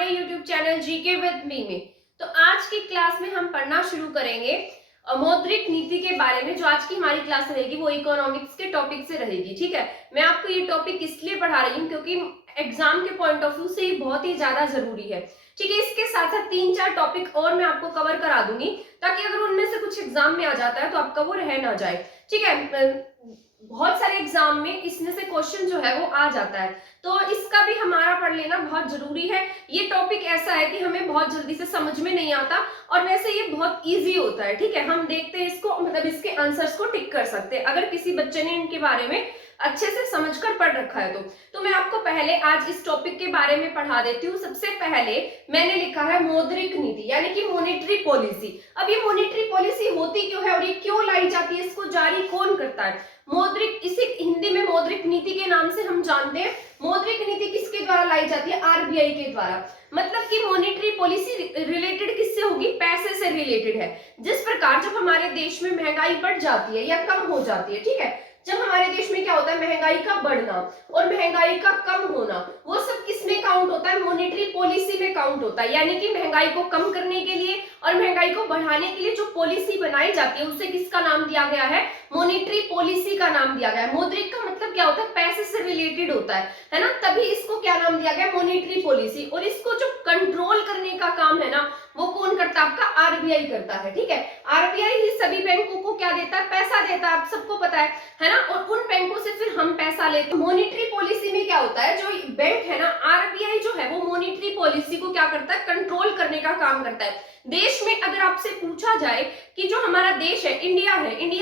हमारे YouTube channel GK with me में। तो आज की क्लास में हम पढ़ना शुरू करेंगे मौद्रिक नीति के बारे में। जो आज की हमारी क्लास रहेगी वो इकोनॉमिक्स के टॉपिक से रहेगी। ठीक है, मैं आपको ये टॉपिक इसलिए पढ़ा रही हूँ क्योंकि एग्जाम के पॉइंट ऑफ व्यू से ये बहुत ही ज्यादा जरूरी है। ठीक है, इसके साथ साथ 3-4 टॉपिक और मैं आपको कवर करा दूंगी ताकि अगर उनमें से कुछ एग्जाम में आ जाता है तो आपका वो रह ना जाए। ठीक है, बहुत सारे एग्जाम में इसमें से क्वेश्चन जो है वो आ जाता है, तो इसका भी हमारा पढ़ लेना बहुत जरूरी है। ये टॉपिक ऐसा है कि हमें बहुत जल्दी से समझ में नहीं आता और वैसे ये बहुत इजी होता है। ठीक है, हम देखते हैं इसको, मतलब इसके आंसर्स को टिक कर सकते हैं अगर किसी बच्चे ने इनके बारे में अच्छे से समझकर पढ़ रखा है तो मैं आपको पहले आज इस टॉपिक के बारे में पढ़ा देती हूँ। सबसे पहले मैंने लिखा है मौद्रिक नीति यानी कि मॉनेटरी पॉलिसी। अब ये मॉनेटरी पॉलिसी होती क्यों है और ये क्यों लाई जाती है, इसको जारी कौन करता है? मौद्रिक, इसे हिंदी में मौद्रिक नीति के नाम से हम जानते हैं। मौद्रिक नीति किसके द्वारा लाई जाती है? आरबीआई के द्वारा। मतलब कि मॉनेटरी पॉलिसी रिलेटेड किससे होगी? पैसे से रिलेटेड है। जिस प्रकार जब हमारे देश में महंगाई बढ़ जाती है या कम हो जाती है, ठीक है, जब हमारे देश में क्या होता है, महंगाई का बढ़ना और महंगाई का कम होना, वो सब किसमें काउंट होता है? मॉनेटरी पॉलिसी में काउंट होता है। यानी कि महंगाई को कम करने के लिए और महंगाई को बढ़ाने के लिए जो पॉलिसी बनाई जाती है उसे किसका नाम दिया गया है? मॉनेटरी पॉलिसी का नाम दिया गया है। मौद्रिक का मतलब क्या होता है? पैसे से रिलेटेड होता है ना, तभी इसको क्या नाम दिया गया? Monetary policy. और इसको जो कंट्रोल करने का काम है ना, वो कौन करता है? आपका आरबीआई करता है। ठीक है, आरबीआई ही सभी बैंकों को क्या देता है? पैसा देता है, आप सबको पता है ना, और उन बैंकों से फिर हम पैसा लेते हैं। मॉनेटरी पॉलिसी में क्या होता है, जो बैंक है ना, आरबीआई जो है वो मॉनेटरी पॉलिसी को क्या करता है? कंट्रोल करने का काम करता है। देश में अगर आपसे पूछा जाए कि जो हमारा देश है, इंडिया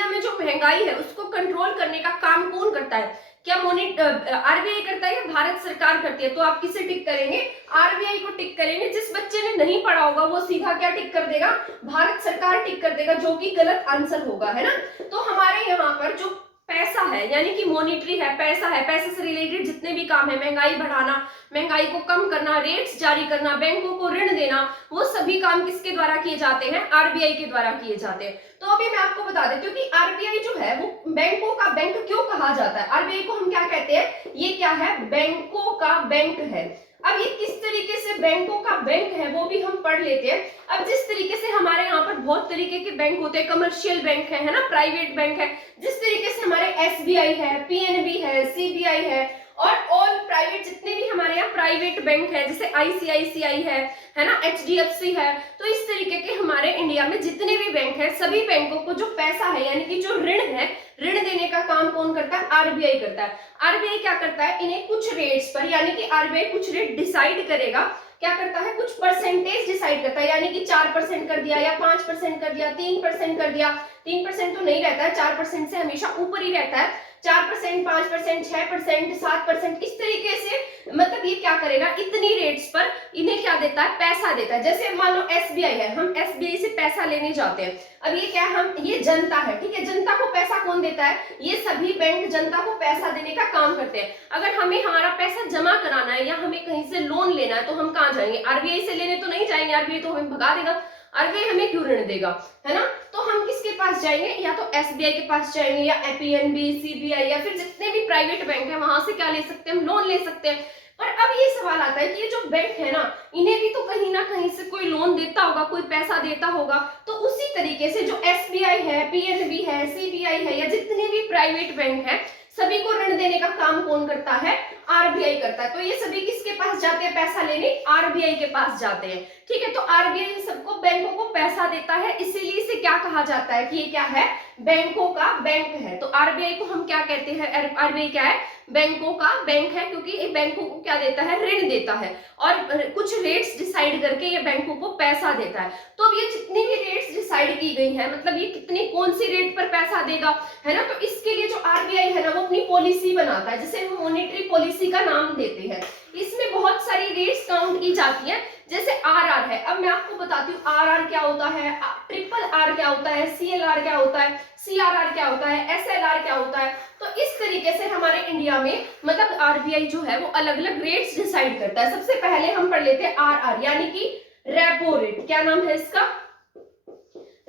में जो महंगाई है उसको कंट्रोल करने का काम कौन करता है? क्या आरबीआई करता है या भारत सरकार करती है? तो आप किसे टिक करेंगे? आरबीआई को टिक करेंगे। जिस बच्चे ने नहीं पढ़ा होगा वो सीधा क्या टिक कर देगा? भारत सरकार टिक कर देगा, जो कि गलत आंसर होगा, है ना। तो हमारे यहाँ पर जो पैसा है यानी कि मॉनेटरी है, पैसा है, पैसे से रिलेटेड जितने भी काम है, महंगाई बढ़ाना, महंगाई को कम करना, रेट्स जारी करना, बैंकों को ऋण देना, वो सभी काम किसके द्वारा किए जाते हैं? आरबीआई के द्वारा किए जाते हैं। तो अभी मैं आपको बता देती हूँ कि आरबीआई जो है वो बैंकों का बैंक क्यों कहा जाता है। आरबीआई को हम क्या कहते हैं? ये क्या है? बैंकों का बैंक है। अब ये किस तरीके से बैंकों का बैंक है वो भी हम पढ़ लेते हैं। अब जिस तरीके से हमारे यहाँ पर बहुत तरीके के बैंक होते हैं, कमर्शियल बैंक है ना, प्राइवेट बैंक है, जिस तरीके से हमारे एसबीआई है, पीएनबी है, सीबीआई है और ऑल प्राइवेट जितने भी हमारे यहाँ प्राइवेट बैंक है, जैसे आईसीआईसीआई है ना, एचडीएफसी है, तो इस तरीके के हमारे इंडिया में जितने भी बैंक है, सभी बैंकों को जो पैसा है यानी कि जो ऋण है, ऋण देने का काम कौन करता है? आरबीआई करता है। आरबीआई क्या करता है? इन्हें कुछ रेट्स पर, यानी कि आरबीआई कुछ रेट डिसाइड करेगा, क्या करता है? कुछ परसेंटेज डिसाइड करता है, यानी कि 4% कर दिया या 5% कर दिया, 3% कर दिया। 3% तो नहीं रहता है, 4% से हमेशा ऊपर ही रहता है। 4%, 5%, 6%, 7%, इस तरीके से मतलब ये क्या करेगा? इतनी रेट्स पर इन्हें क्या देता है? पैसा देता है। जैसे मान लो एसबीआई है, हम एसबीआई से पैसा लेने जाते हैं। अब ये क्या है? ये जनता है, ठीक है, जनता को पैसा कौन देता है? ये सभी बैंक जनता को पैसा देने का काम करते हैं। अगर हमें हमारा पैसा जमा कराना है या हमें कहीं से लोन लेना है तो हम कहाँ जाएंगे? आरबीआई से लेने तो नहीं जाएंगे, आरबीआई तो हमें भगा देगा, आरबीआई हमें क्यों ऋण देगा, है ना। तो हम किसके पास जाएंगे? या तो एसबीआई के पास जाएंगे या पीएनबी, सीबीआई या फिर जितने भी प्राइवेट बैंक है वहां से क्या ले सकते हैं? हम लोन ले सकते हैं। पर अब ये सवाल आता है कि ये जो बैंक है ना, इन्हें भी तो कहीं ना कहीं से कोई लोन देता होगा, कोई पैसा देता होगा। तो उसी तरीके से जो एसबीआई है, पीएनबी है, सीबीआई है या जितने भी प्राइवेट बैंक है, सभी को ऋण देने का काम कौन करता है? आरबीआई करता है। तो ये सभी किसके पास जाते हैं पैसा लेने? आरबीआई के पास जाते हैं। ठीक है, तो आरबीआई इन सबको, बैंकों को पैसा देता है, इसीलिए इसे क्या कहा जाता है कि ये क्या है? बैंकों का बैंक है। तो आरबीआई को हम क्या कहते हैं? आरबीआई क्या है? बैंकों का बैंक है, क्योंकि ये बैंकों को क्या देता है? ऋण देता है और कुछ रेट्स डिसाइड करके ये बैंकों को पैसा देता है। तो अब ये जितनी भी रेट्स डिसाइड की गई है, मतलब ये कितनी कौन सी रेट पर पैसा देगा, है ना, तो इसके लिए जो आरबीआई है ना वो अपनी पॉलिसी बनाता है, जिसे हम मॉनेटरी पॉलिसी का नाम देते हैं। इसमें बहुत सारी रेट्स काउंट की जाती है, जैसे आरआर है। अब मैं आपको बताती हूँ आरआर क्या होता है, ट्रिपल आर क्या होता है, सीएलआर क्या होता है, सीआरआर क्या होता है, एसएलआर क्या होता है। तो इस तरीके से हमारे इंडिया में मतलब आरबीआई जो है वो अलग अलग रेट्स डिसाइड करता है। सबसे पहले हम पढ़ लेते हैं आरआर यानी कि रेपो रेट। क्या नाम है इसका?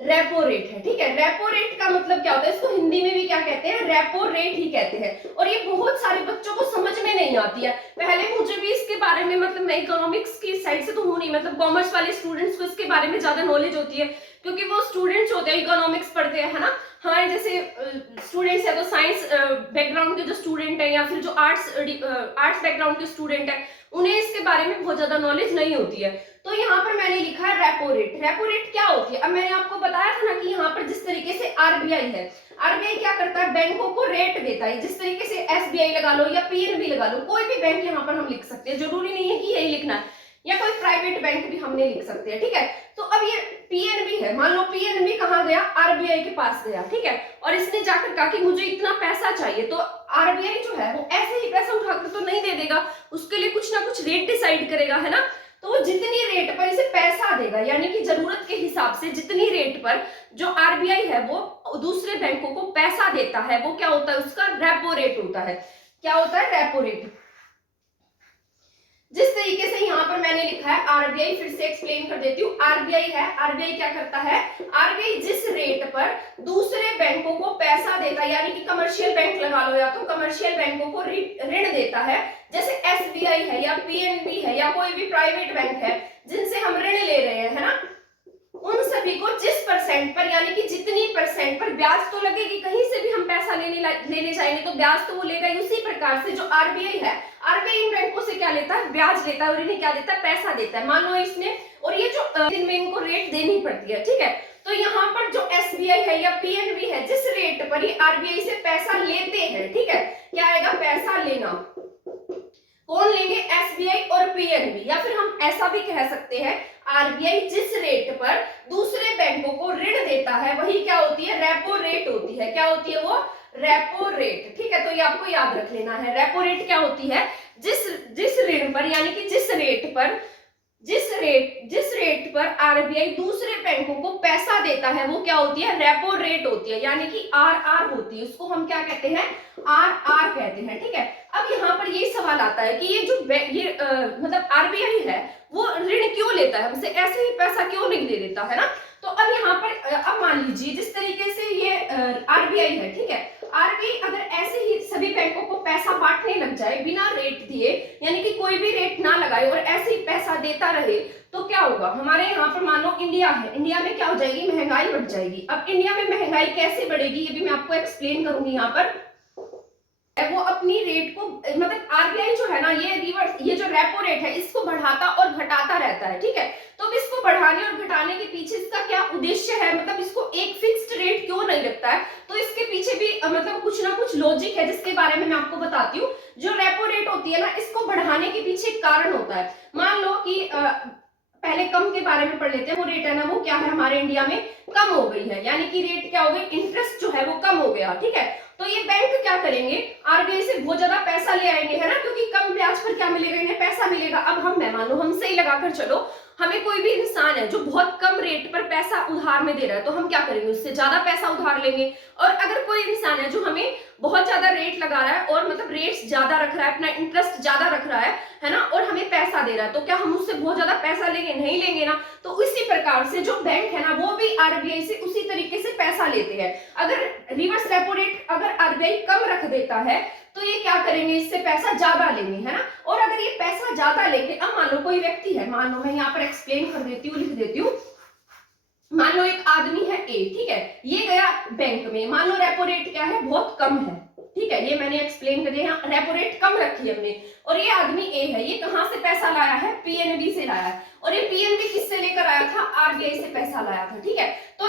रेपो रेट है, ठीक है। रेपो रेट का मतलब क्या होता है, इसको हिंदी में भी क्या कहते हैं, रेपो रेट ही कहते हैं। और ये बहुत सारे बच्चों को समझ में नहीं आती है। पहले मुझे भी इसके बारे में, मतलब मैं इकोनॉमिक्स की साइड से तो हूं नहीं, मतलब कॉमर्स वाले स्टूडेंट्स को इसके बारे में ज्यादा नॉलेज होती है, क्योंकि वो स्टूडेंट्स होते हैं इकोनॉमिक्स पढ़ते हैं, है ना। हमारे जैसे स्टूडेंट्स है तो साइंस बैकग्राउंड के जो स्टूडेंट है या फिर जो आर्ट्स बैकग्राउंड के स्टूडेंट है, उन्हें इसके बारे में बहुत ज्यादा नॉलेज नहीं होती है। तो यहाँ पर मैंने लिखा है रेपो रेट। रेपो रेट क्या होती है, अब मैंने आपको बताया था ना कि यहाँ पर जिस तरीके से आरबीआई है, आरबीआई क्या करता है, बैंकों को रेट देता है। जिस तरीके से एसबीआई लगा लो या पीएनबी लगा लो, कोई भी बैंक यहाँ पर हम लिख सकते हैं, जरूरी नहीं है कि यही लिखना है, या कोई प्राइवेट बैंक भी हमने लिख सकते हैं, ठीक है। तो अब ये पीएनबी है, मान लो पीएनबी कहाँ गया, आरबीआई के पास गया, ठीक है, और इसने जाकर कहा कि मुझे इतना पैसा चाहिए। तो आरबीआई जो है वो ऐसे ही पैसा उठाकर तो नहीं दे देगा, उसके लिए कुछ ना कुछ रेट डिसाइड करेगा, है ना। तो वो जितनी रेट पर इसे पैसा देगा, यानी कि जरूरत के हिसाब से जितनी रेट पर जो आरबीआई है वो दूसरे बैंकों को पैसा देता है, वो क्या होता है, उसका रेपो रेट होता है। क्या होता है, रेपो रेट। जिस तरीके से यहाँ पर मैंने लिखा है आरबीआई, फिर से एक्सप्लेन कर देती हूँ। आरबीआई है, आरबीआई क्या करता है, आरबीआई जिस रेट पर दूसरे बैंकों को पैसा देता है, यानी कि कमर्शियल बैंक लगा लो, या तो कमर्शियल बैंकों को ऋण देता है, जैसे एसबीआई है या पीएनबी है या कोई भी प्राइवेट बैंक है जिनसे हम ऋण ले रहे हैं, है ना, उन सभी को जिस परसेंट पर, यानी कि जितनी परसेंट पर ब्याज तो लगेगी, कहीं से भी हम पैसा लेने जाएंगे तो ब्याज तो वो लेगा ही। उसी प्रकार से जो आरबीआई है, आरबीआई इन बैंकों से क्या लेता है, ब्याज लेता है, और इन्हें क्या देता है, पैसा देता है। मान लो इसने, और ये जो इनमें इनको रेट देनी पड़ती है, ठीक है। तो यहाँ पर जो एसबीआई है या पीएनबी है, जिस रेट पर ये आरबीआई से पैसा लेते हैं, ठीक है, क्या आएगा, पैसा लेना। कौन लेंगे, एसबीआई और पीएनबी, या फिर हम ऐसा भी कह सकते हैं आरबीआई जिस रेट पर दूसरे बैंकों को ऋण देता है वही क्या होती है, रेपो रेट होती है। क्या होती है वो, रेपो रेट, ठीक है। तो ये आपको याद रख लेना है, रेपो रेट क्या होती है, जिस ऋण पर, यानी कि जिस रेट पर आरबीआई दूसरे बैंकों को पैसा देता है वो क्या होती है, रेपो रेट होती है, यानी कि आरआर होती है। उसको हम क्या कहते हैं, आरआर कहते हैं, ठीक है। अब यहाँ पर ये सवाल आता है कि ये जो मतलब आरबीआई है वो ऋण क्यों लेता है, हमसे ऐसे ही पैसा क्यों नहीं दे देता, है ना। तो अब यहाँ पर अब मान लीजिए जिस तरीके से ये आरबीआई है, ठीक है, आरबीआई अगर ऐसे ही सभी बैंकों को पैसा बांटने लग जाए बिना रेट दिए, यानी कि कोई भी रेट ना लगाए और ऐसे ही पैसा देता रहे, तो क्या होगा, हमारे यहाँ पर मान लो इंडिया है, इंडिया में क्या हो जाएगी, महंगाई बढ़ जाएगी। अब इंडिया में महंगाई कैसे बढ़ेगी ये भी मैं आपको एक्सप्लेन करूंगी। यहाँ पर वो अपनी रेट को, मतलब आरबीआई जो है ना, ये जो रेपो रेट है इसको बढ़ाता और घटाता रहता है, ठीक है। तो अब इसको बढ़ाने और घटाने के पीछे इसका क्या उद्देश्य है, मतलब इसको एक फिक्स्ड रेट क्यों नहीं रखता है, तो इसके पीछे भी मतलब कुछ ना कुछ लॉजिक है जिसके बारे में मैं आपको बताती हूँ। जो रेपो रेट होती है ना, इसको बढ़ाने के पीछे कारण होता है। मान लो कि पहले कम के बारे में पढ़ लेते हैं। वो रेट है ना, वो क्या है, हमारे इंडिया में कम हो गई है, यानी कि रेट क्या हो गई, इंटरेस्ट जो है वो कम हो गया, ठीक है। तो ये बैंक क्या करेंगे, आरबीआई से बहुत ज्यादा पैसा ले आएंगे, है ना, क्योंकि कम ब्याज पर क्या मिलेगा, इन्हें पैसा मिलेगा। अब हम, मैं मान लो हमसे ही लगाकर चलो, हमें कोई भी इंसान है जो बहुत कम रेट पर पैसा उधार में दे रहा है, तो हम क्या करेंगे, उससे ज्यादा पैसा उधार लेंगे। और अगर कोई इंसान है जो हमें बहुत ज्यादा रेट लगा रहा है और मतलब रेट्स ज्यादा रख रहा है, अपना इंटरेस्ट ज्यादा रख रहा है ना, और हमें पैसा दे रहा है, तो क्या हम उससे बहुत ज्यादा पैसा लेंगे, नहीं लेंगे ना। तो इसी प्रकार से जो बैंक है ना, वो भी आरबीआई से उसी तरीके से पैसा लेते हैं। अगर रिवर्स रेपो रेट अगर आरबीआई कम रख देता है तो ये क्या करेंगे, इससे पैसा ज्यादा लेंगे, है ना। और अगर ये पैसा ज्यादा लेंगे, अब मान लो कोई व्यक्ति है, मान लो मैं यहाँ पर एक्सप्लेन कर देती हूँ, लिख देती हूँ। मान लो एक आदमी है ए, ठीक है, ये गया बैंक में, मान लो रेपो रेट क्या है, बहुत कम है, ठीक है, ये मैंने एक्सप्लेन कर दिया, रेपो रेट कम रखी है हमने। और ये आदमी ए है, ये कहां से पैसा लाया है, पीएनबी से लाया है, और ये पीएनबी किससे लेकर आया था, आरबीआई से पैसा लाया था, ठीक है। तो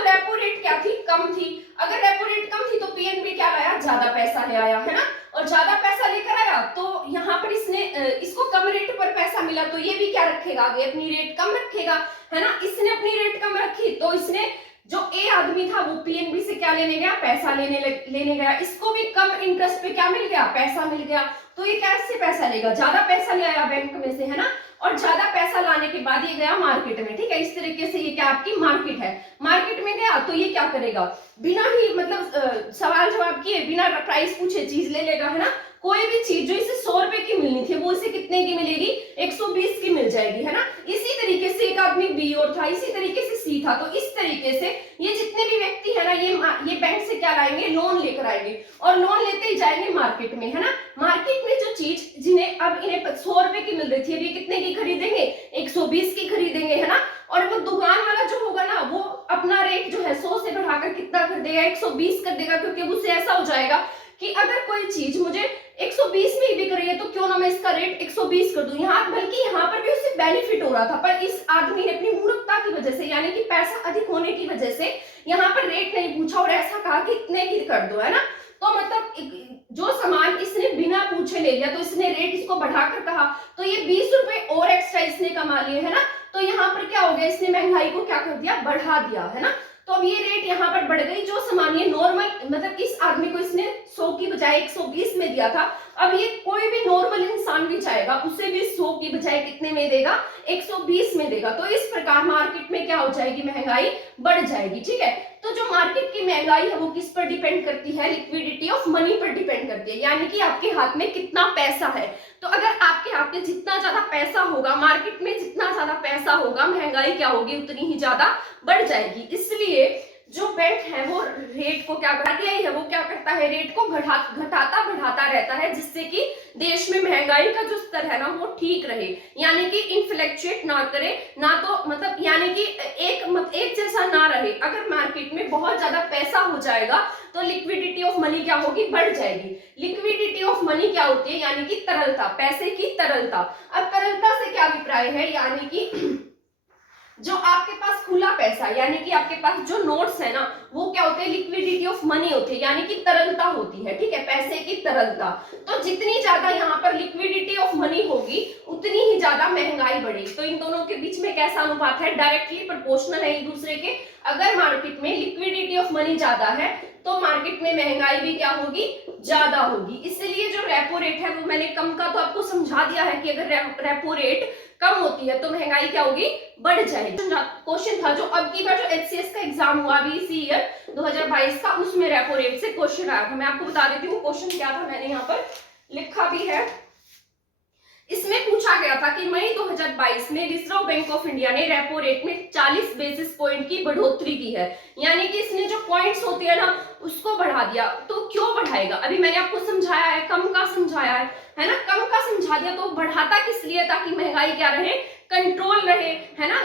रेपो रेट क्या थी, कम थी। अगर रेपो रेट कम थी तो पीएनबी क्या लाया, ज्यादा पैसा ले आया, है ना, और ज्यादा पैसा लेकर आया, तो यहाँ पर इसको कम रेट पर पैसा मिला, तो ये भी क्या रखेगा, आगे अपनी रेट कम रखेगा, है ना। इसने अपनी रेट कम रखी, तो इसने, जो ए आदमी था वो पीएनबी से क्या लेने गया, पैसा लेने गया, इसको भी कम इंटरेस्ट पे क्या मिल गया, पैसा मिल गया। तो ये कैसे पैसा लेगा, ज्यादा पैसा ले आया बैंक में से, है ना, और ज्यादा पैसा लाने के बाद ये गया मार्केट में, ठीक है। इस तरीके से ये क्या आपकी मार्केट है, मार्केट में गया तो ये क्या करेगा, बिना ही मतलब सवाल जवाब किए, बिना प्राइस पूछे चीज ले लेगा, है ना। कोई भी चीज जो इसे 100 रुपए की मिलनी थी वो इसे कितने की मिलेगी, 120 की मिल जाएगी, है ना। इसी तरीके से एक आदमी बी और था, इसी तरीके से सी था। तो इस तरीके से ये जितने भी व्यक्ति है ना, ये बैंक से क्या लाएंगे, लोन लेकर आएंगे और लोन लेते ही जाएंगे मार्केट में, है ना। मार्केट में जो चीज जिन्हें अब इन्हें 100 रुपए की मिल रही थी, अब ये कितने की खरीदेंगे, 120 की खरीदेंगे, है ना। और वो दुकान वाला जो होगा ना, वो अपना रेट जो है 100 से बढ़ाकर कितना कर देगा, 120 कर देगा, क्योंकि उसे ऐसा हो जाएगा कि अगर कोई चीज मुझे 120 में ही बिक रही है तो क्यों ना मैं इसका रेट 120 कर दूं। बल्कि यहाँ पर भी उससे बेनिफिट हो रहा था, पर इस आदमी ने अपनी मूर्खता की वजह से, यानी कि पैसा अधिक होने की वजह से यहाँ पर रेट नहीं पूछा और ऐसा कहा कि इतने की कर दो, है ना। तो मतलब जो सामान इसने बिना पूछे ले लिया, तो इसने रेट इसको बढ़ाकर कहा, तो ये 20 रुपए और एक्स्ट्रा इसने कमा लिए, है ना। तो यहाँ पर क्या हो गया, इसने महंगाई को क्या कर दिया, बढ़ा दिया, है ना। तो अब ये रेट यहाँ पर बढ़ गई। जो सामान ये नॉर्मल, मतलब इस आदमी को इसने 100 की बजाय 120 में दिया था, अब ये कोई भी नॉर्मल इंसान भी चाहेगा उसे भी 100 की बजाय कितने में देगा, 120 में देगा। तो इस प्रकार मार्केट में क्या हो जाएगी, महंगाई बढ़ जाएगी, ठीक है। तो जो मार्केट की महंगाई है वो किस पर डिपेंड करती है, लिक्विडिटी ऑफ मनी पर डिपेंड करती है, यानी कि आपके हाथ में कितना पैसा है। तो अगर आपके हाथ में जितना ज्यादा पैसा होगा, मार्केट में जितना ज्यादा पैसा होगा, महंगाई क्या होगी, उतनी ही ज्यादा बढ़ जाएगी। इसलिए जो बैंक है वो रेट को क्या करता है, वो क्या करता है, रेट को घटाता बढ़ाता रहता है, जिससे कि देश में महंगाई का जो स्तर है ना वो ठीक रहे, यानी कि इनफ्लेक्चुएट ना करे, ना तो मतलब यानी कि एक जैसा ना रहे। अगर मार्केट में बहुत ज्यादा पैसा हो जाएगा तो लिक्विडिटी ऑफ मनी क्या होगी, बढ़ जाएगी। लिक्विडिटी ऑफ मनी क्या होती है, यानी कि तरलता, पैसे की तरलता। अब तरलता से क्या अभिप्राय है, यानी कि जो आपके पास खुला पैसा, यानी कि आपके पास जो नोट्स है ना, वो क्या होते हैं, लिक्विडिटी ऑफ मनी होते हैं, यानी कि तरलता होती है, ठीक है, पैसे की तरलता। तो जितनी ज्यादा यहाँ पर लिक्विडिटी ऑफ मनी होगी उतनी ही ज्यादा महंगाई बढ़ेगी। तो इन दोनों के बीच में कैसा अनुपात है, डायरेक्टली प्रोपोर्शनल है एक दूसरे के। अगर मार्केट में लिक्विडिटी ऑफ मनी ज्यादा है तो मार्केट में महंगाई भी क्या होगी, ज्यादा होगी। इसलिए जो रेपो रेट है वो मैंने कम का तो आपको समझा दिया है कि अगर रेपो रेट कम होती है तो महंगाई क्या होगी, बढ़ जाएगी। क्वेश्चन था जो अब की बार जो एचसीएस का एग्जाम हुआ अभी इसी ईयर 2022 का, उसमें रेपो रेट से क्वेश्चन आया था। मैं आपको बता देती हूँ क्वेश्चन क्या था, मैंने यहाँ पर लिखा भी है। इसमें पूछा गया था कि मई 2022 में रिजर्व बैंक ऑफ इंडिया ने रेपो रेट में 40 बेसिस पॉइंट की बढ़ोतरी की है, यानी कि इसने जो पॉइंट्स होती है ना उसको बढ़ा दिया। तो क्यों बढ़ाएगा, अभी मैंने आपको समझाया है, कम का समझाया है ना, कम का समझा दिया। तो बढ़ाता किस लिए, ताकि महंगाई क्या रहे, कंट्रोल रहे, है ना।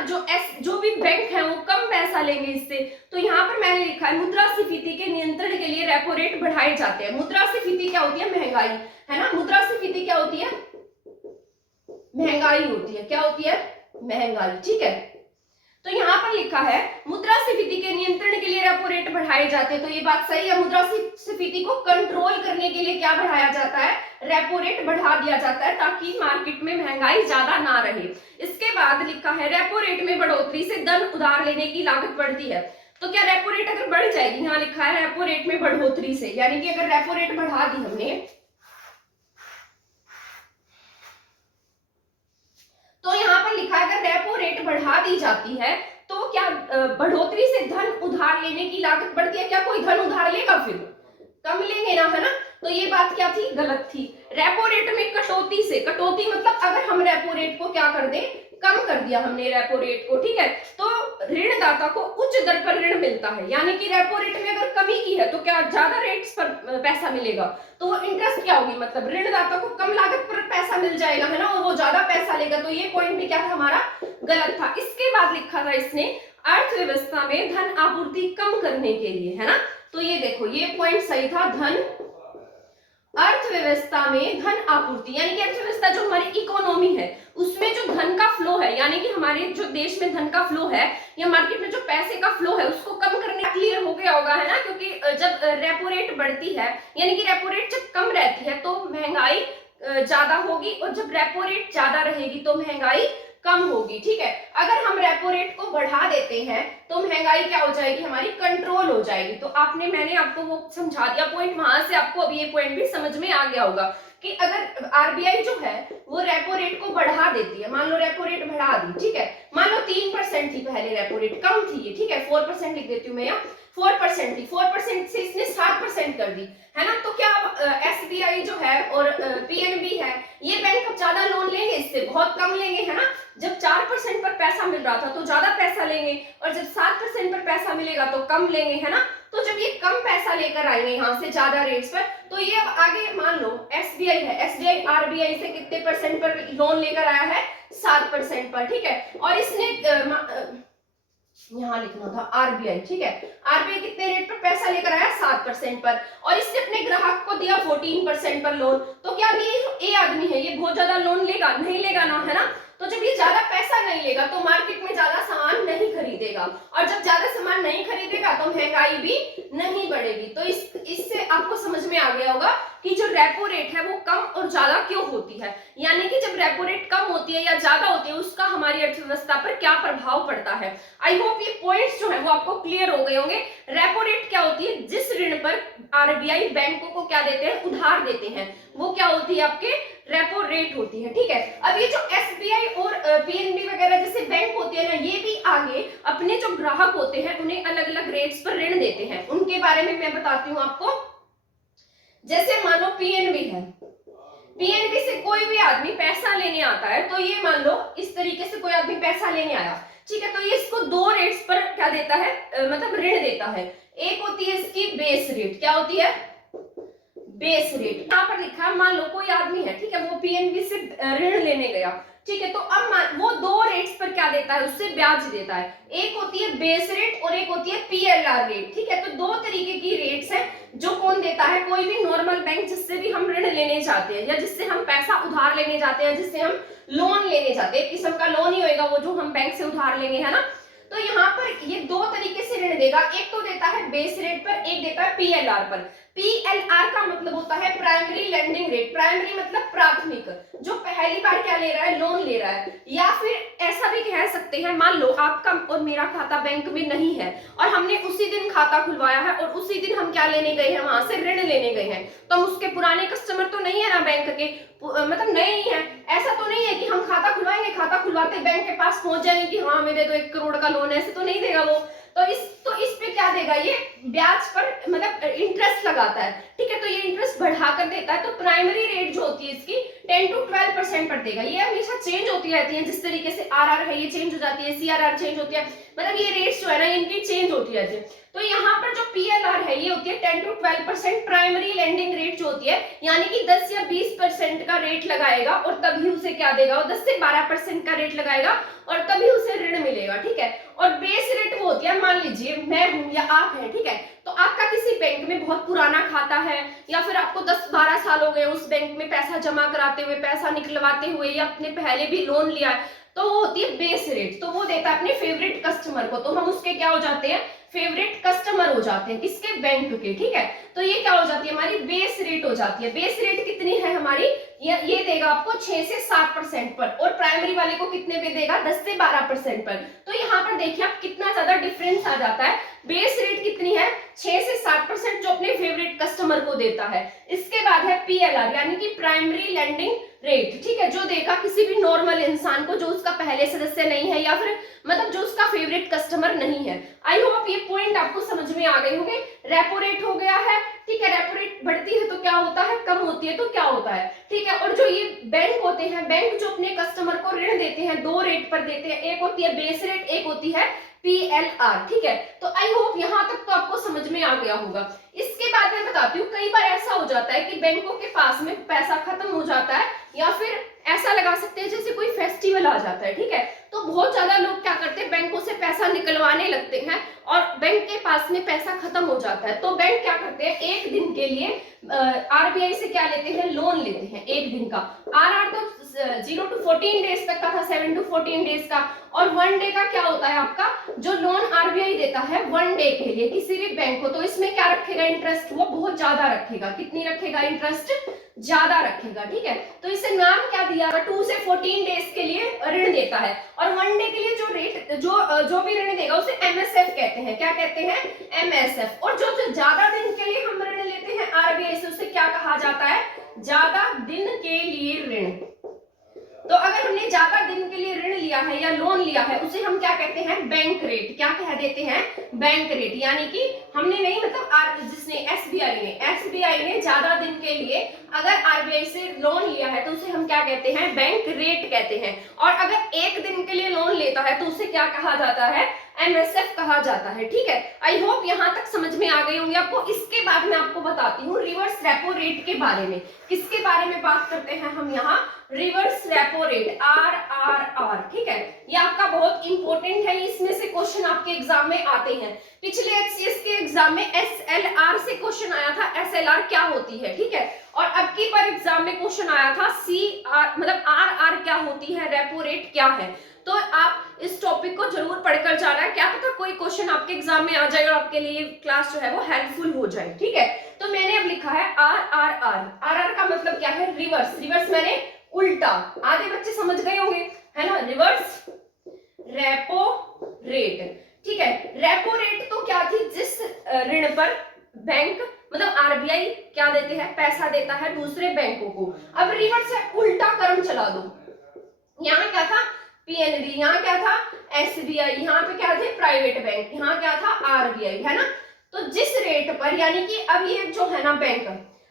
जो भी बैंक है वो कम पैसा लेंगे इससे। तो यहाँ पर मैंने लिखा है मुद्रास्फीति के नियंत्रण के लिए रेपो रेट बढ़ाए जाते हैं। मुद्रास्फीति क्या होती है, महंगाई, है ना। मुद्रास्फीति क्या होती है, महंगाई होती है। क्या होती है, महंगाई, ठीक है। तो यहाँ पर लिखा है मुद्रास्फीति के नियंत्रण के लिए रेपो रेट बढ़ाए जाते हैं। तो ये बात सही है, मुद्रास्फीति को कंट्रोल करने के लिए क्या बढ़ाया जाता है, रेपो रेट बढ़ा दिया जाता है, ताकि मार्केट में महंगाई ज्यादा ना रहे। इसके बाद लिखा है रेपो रेट में बढ़ोतरी से धन उधार लेने की लागत बढ़ती है। तो क्या रेपो रेट अगर बढ़ जाएगी, यहाँ लिखा है रेपो रेट में बढ़ोतरी से, यानी कि अगर रेपो रेट बढ़ा दी हमने, तो यहाँ पर लिखा है अगर रेपो रेट बढ़ा दी जाती है तो क्या बढ़ोतरी से धन उधार लेने की लागत बढ़ती है। क्या कोई धन उधार लेगा, फिर कम लेंगे ना, है ना। तो ये बात क्या थी, गलत थी। रेपो रेट में कटौती से, कटौती मतलब अगर हम रेपो रेट को क्या कर दें, कम कर दिया हमने रेपो रेट को, ठीक है, तो ऋणदाता को उच्च दर पर ऋण मिलता है। यानी कि रेपो रेट में अगर कमी की है तो क्या ज्यादा रेट्स पर पैसा मिलेगा, तो वो इंटरेस्ट क्या होगी, मतलब ऋणदाता को कम लागत पर पैसा मिल जाएगा, है ना, और वो ज्यादा पैसा लेगा। तो ये पॉइंट भी क्या था हमारा, गलत था। इसके बाद लिखा था इसने अर्थव्यवस्था में धन आपूर्ति कम करने के लिए, है ना। तो ये देखो ये पॉइंट सही था, धन अर्थव्यवस्था में धन आपूर्ति, यानी कि अर्थव्यवस्था जो हमारी इकोनॉमी है उसमें जो धन का फ्लो है, यानी कि हमारे जो देश में धन का फ्लो है या मार्केट में जो पैसे का फ्लो है उसको कम करने के लिए हो गया होगा, है ना। क्योंकि जब रेपो रेट बढ़ती है, यानी कि रेपो रेट जब कम रहती है तो महंगाई ज्यादा होगी, और जब रेपो रेट ज्यादा रहेगी तो महंगाई कम होगी, ठीक है। अगर हम रेपो रेट को बढ़ा देते हैं तो महंगाई क्या हो जाएगी, हमारी कंट्रोल हो जाएगी। तो मैंने आपको वो समझा दिया पॉइंट, वहां से आपको अभी ये पॉइंट भी समझ में आ गया होगा कि अगर आरबीआई जो है वो रेपो रेट को बढ़ा देती है, मान लो रेपो रेट बढ़ा दी, ठीक है, मान लो 3% थी पहले रेपो रेट, कम थी ये, ठीक है, 4% लिख देती हूँ मैं यहाँ, 4% थी, 4% से इसने 7% कर दी, है ना। तो क्या SBI जो है और PNB है, ये बैंक अब ज्यादा लोन लेंगे, इससे बहुत कम लेंगे, है ना। जब 4% पर पैसा मिल रहा था तो ज्यादा पैसा लेंगे, और जब 7% पर पैसा मिलेगा तो कम लेंगे, है ना। तो जब ये कम पैसा लेकर आएंगे यहाँ से ज्यादा रेट्स पर, तो ये अब आगे मान लो SBI है, SBI RBI से कितने परसेंट पर लोन लेकर आया है, 7% पर, ठीक है। और इसने यहाँ लिखना था RBI, ठीक है, RBI कितने रेट पर पैसा लेकर आया, 7% पर, और इसने अपने ग्राहक को दिया 14% पर लोन। तो क्या ये जो ए आदमी है, ये बहुत ज्यादा लोन लेगा, नहीं लेगा ना, है ना। तो जब ये ज्यादा पैसा नहीं लेगा तो मार्केट में ज्यादा सामान नहीं खरीदेगा, और जब ज्यादा सामान नहीं खरीदेगा तो महंगाई भी नहीं बढ़ेगी। तो इससे आपको समझ में आ गया होगा कि जो रेपो रेट है वो कम और ज्यादा क्यों होती है, यानी कि जब रेपो रेट कम होती है या ज्यादा होती है उसका हमारी अर्थव्यवस्था पर क्या प्रभाव पड़ता है। आई होप ये पॉइंट्स जो है वो आपको क्लियर हो गए होंगे। रेपो रेट क्या होती है, जिस ऋण पर RBI बैंकों को क्या देते हैं, उधार देते हैं, वो क्या होती है, आपके रेपो रेट होती है, ठीक है। अब ये जो SBI और PNB वगैरह जैसे बैंक होते हैं ना, ये भी आगे अपने जो ग्राहक होते हैं उन्हें अलग अलग रेट्स पर ऋण देते हैं। उनके बारे में मैं बताती हूँ आपको। जैसे मान लो PNB है, PNB से कोई भी आदमी पैसा लेने आता है, तो ये मान लो इस तरीके से कोई आदमी पैसा लेने आया, ठीक है, तो ये इसको 2 रेट्स पर क्या देता है, मतलब ऋण देता है। एक होती है इसकी बेस रेट, क्या होती है, बेस रेट। यहाँ पर लिखा है, मान लो कोई आदमी है, ठीक है, वो PNB से ऋण लेने गया, ठीक है, तो अब वो 2 रेट्स पर क्या देता है, उससे ब्याज देता है। एक होती है बेस रेट और एक होती है PLR रेट, ठीक है। तो 2 तरीके की रेट्स हैं जो कौन देता है, कोई भी नॉर्मल बैंक जिससे भी हम ऋण लेने जाते हैं, या जिससे हम पैसा उधार लेने जाते हैं, जिससे हम लोन लेने जाते हैं, एक किस्म का लोन ही होगा वो जो हम बैंक से उधार लेंगे, है ना। तो यहाँ पर ये 2 तरीके से ऋण देगा, एक तो देता है बेस रेट पर, एक देता है PLR पर। PLR का मतलब होता है प्राइमरी लेंडिंग रेट, प्राइमरी मतलब प्राथमिक, जो पहली बार क्या ले रहा है, लोन ले रहा है। या फिर ऐसा भी कह सकते हैं, मान लो आपका और मेरा खाता बैंक में नहीं है और हमने उसी दिन खाता खुलवाया है और उसी दिन हम क्या लेने गए हैं, वहां से ऋण लेने गए हैं, तो हम उसके पुराने कस्टमर तो नहीं है ना बैंक के, मतलब नए ही है। ऐसा तो नहीं है कि हम खाता खुलवाएंगे, खाता खुलवाते बैंक के पास पहुंच जाएंगे कि हाँ मेरे तो 1 करोड़ का लोन है, ऐसे तो नहीं देगा वो। तो इस पे क्या देगा, ये ब्याज पर मतलब इंटरेस्ट लगाता है, ठीक है। तो ये इंटरेस्ट बढ़ा कर देता है। तो प्राइमरी रेट जो होती है इसकी 10 to 12% पर देगा। ये हमेशा चेंज होती रहती है, जिस तरीके से RR है ये चेंज हो जाती है, CRR चेंज होती है, मतलब ये रेट्स जो है ना इनकी चेंज होती रहती है। तो यहाँ पर जो PLR है ये होती है 10 to 12% प्राइमरी लेंडिंग रेट जो होती है, यानी कि 10 या 20% का रेट लगाएगा और तभी उसे क्या देगा, 10 से 12% का रेट लगाएगा और तभी उसे ऋण मिलेगा, ठीक है। और बेस रेट वो होती है, मान लीजिए मैं हूं या आप हैं, ठीक है, तो आपका किसी बैंक में बहुत पुराना खाता है या फिर आपको 10-12 साल हो गए उस बैंक में पैसा जमा कराते हुए, पैसा निकलवाते हुए, या अपने पहले भी लोन लिया है, तो वो होती है बेस रेट। तो वो देता है अपने फेवरेट कस्टमर को, तो हम उसके क्या हो जाते हैं, फेवरेट कस्टमर हो जाते हैं, किसके, बैंक के, ठीक है। तो ये क्या हो जाती है, हमारी बेस रेट हो जाती है। बेस रेट कितनी है हमारी, ये देगा आपको 6 से 7% पर, और प्राइमरी वाले को कितने पे देगा, 10 से 12% पर। तो यहाँ पर देखिए आप कितना ज्यादा डिफरेंस आ जाता है। बेस रेट कितनी है, 6 से 7% जो अपने फेवरेट कस्टमर को देता है। इसके बाद है PLR यानी कि प्राइमरी लेंडिंग रेट, ठीक है, जो देगा किसी भी नॉर्मल इंसान को जो उसका पहले सदस्य नहीं है या फिर मतलब जो उसका फेवरेट कस्टमर नहीं है। आई होप ये पॉइंट आपको समझ में आ गए होंगे। रेपो रेट हो गया है, ठीक है, रेपो रेट बढ़ती है तो क्या होता है, कम होती है तो क्या होता है, ठीक है। और जो ये बैंक होते हैं, बैंक जो अपने कस्टमर को ऋण देते हैं 2 रेट पर देते हैं, एक होती है बेस रेट, एक होती है PLR, ठीक है। तो आई होप यहाँ तक तो आपको समझ में आ गया होगा। इसके बाद मैं बताती हूँ, कई बार ऐसा हो जाता है कि बैंकों के पास में पैसा खत्म हो जाता है, या फिर ऐसा लगा सकते हैं जैसे कोई फेस्टिवल आ जाता है, ठीक है, तो बहुत ज्यादा लोग क्या करते हैं, बैंकों से पैसा निकलवाने लगते हैं और बैंक के पास में पैसा खत्म हो जाता है। तो बैंक क्या करते हैं, 1 दिन के लिए RBI से क्या लेते हैं, लोन लेते हैं 1 दिन का। RR तो 0 to 14 डेज तक का था, 7 to 14 डेज का, और 1 डे का क्या होता है आपका, जो लोन RBI देता है 1 डे के लिए किसी भी बैंक को, तो इसमें क्या रखेगा, इंटरेस्ट वो बहुत ज्यादा रखेगा। कितनी रखेगा, इंटरेस्ट ज्यादा रखेगा, ठीक है। तो इसे नाम क्या दिया, 2 से 14 डेज के लिए ऋण देता है, और 1 डे के लिए जो रेट जो भी ऋण देगा उसे MSF कहते हैं। क्या कहते हैं, MSF। और जो ज्यादा दिन के लिए हम ऋण लेते हैं RBI से, उसे क्या कहा जाता है, ज्यादा दिन के लिए ऋण। तो अगर हमने ज्यादा दिन के के लिए ऋण लिया है या लोन लिया है उसे हम क्या कहते हैं, बैंक रेट। क्या कह देते हैं, बैंक रेट। यानी कि हमने नहीं, मतलब जिसने एसबीआई ने ज्यादा दिन के लिए अगर आरबीआई से लोन लिया है तो उसे हम क्या कहते हैं, बैंक रेट कहते हैं। और अगर एक दिन के लिए लोन लेता है तो उसे क्या कहा जाता है, एमएसएफ कहा जाता है। ठीक है, आई होप यहां तक समझ में आ गई होंगी आपको। इसके बाद मैं आपको बताती हूँ रिवर्स रेपो रेट के बारे में। किसके बारे में बात करते हैं हम यहाँ, रिवर्स रेपो रेट, आरआरआर। ठीक है, ये आपका बहुत इंपॉर्टेंट है, इसमें से क्वेश्चन आपके एग्जाम में आते हैं। पिछले एचसीएस के एग्जाम में एसएलआर से क्वेश्चन आया था, एसएलआर क्या होती है। ठीक है, और अब की बार एग्जाम में क्वेश्चन आया था सीआर, मतलब आरआर क्या होती है, रेपो रेट क्या है। तो आप इस टॉपिक को जरूर पढ़कर जाना है, क्या पता कोई क्वेश्चन आपके एग्जाम में आ जाए और आपके लिए क्लास जो है वो हेल्पफुल हो जाए। ठीक है, तो मैंने अब लिखा है आरआरआर। आरआर का मतलब क्या है, रिवर्स। रिवर्स मैंने उल्टा, आधे बच्चे समझ गए होंगे, है ना, रिवर्स रेपो रेट। ठीक है, रेपो रेट तो क्या थी, जिस ऋण पर बैंक मतलब आरबीआई क्या देते हैं, पैसा देता है दूसरे बैंकों को। अब रिवर्स है, उल्टा क्रम चला दो। यहाँ क्या था, पीएनबी, यहाँ क्या था, एसबीआई, यहाँ पे क्या थे, प्राइवेट बैंक, यहाँ क्या था, आरबीआई, है ना। तो जिस रेट पर, यानी कि अब ये जो है ना बैंक,